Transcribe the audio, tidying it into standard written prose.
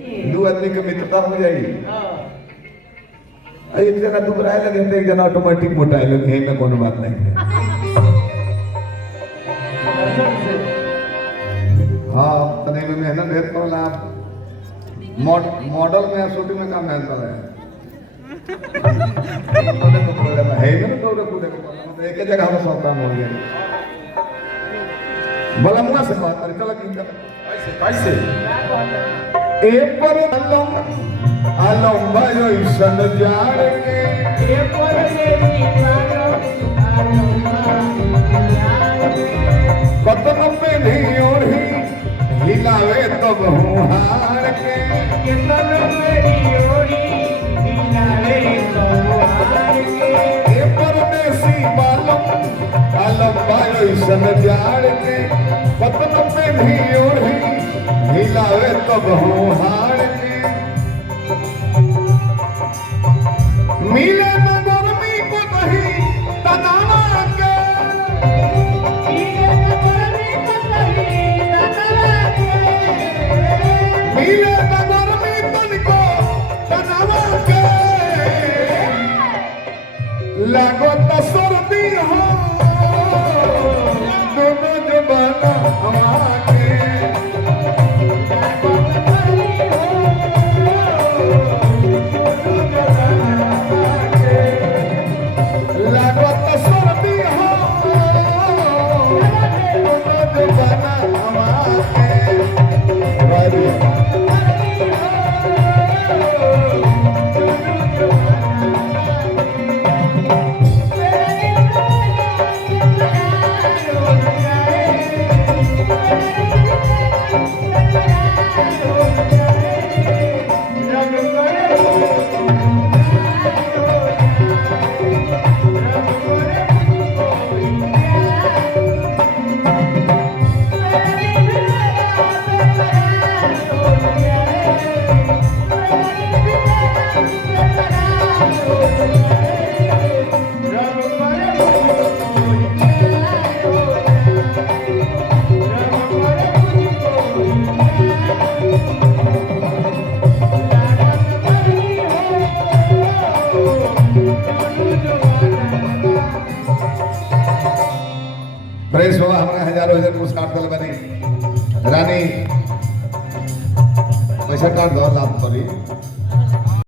दो आदमी के मित्रता हो जाई। एक जना दुबराए लगे तो एक जना ऑटोमेटिक मोटाए लगे, में कोनो बात नहीं है। हाँ तने में मेहनत ढेर करला। मॉडल में शूटिंग में काम मेहनत है। है ना दौड़े कूदे को एक ही जगह में सब काम हो गया। भला मुआ से बात कर चला कि कैसे ए पर आलम भाई सन जाड़ के ए पर कतन पे नहीं ओढ़ी हिलावे तब हूँ हार के कतन पे नहीं ओढ़ी हिलावे तब हार के ए परदेसी बालम आलम भाई सन जाड़ के कतन पे नहीं ओढ़ी हिलावे तब हूँ हार के मिले न गर्मी को नहीं तनावा के मिले न गर्मी को नहीं तनावा के मिले न गर्मी तुमको तनावा के लागो तो सर्दी हो दोनों जुबाना हमारे प्रेस बाबा हमारा हजारों हजार पुरस्कार दल बने रानी पैसा काट दो लाभ करी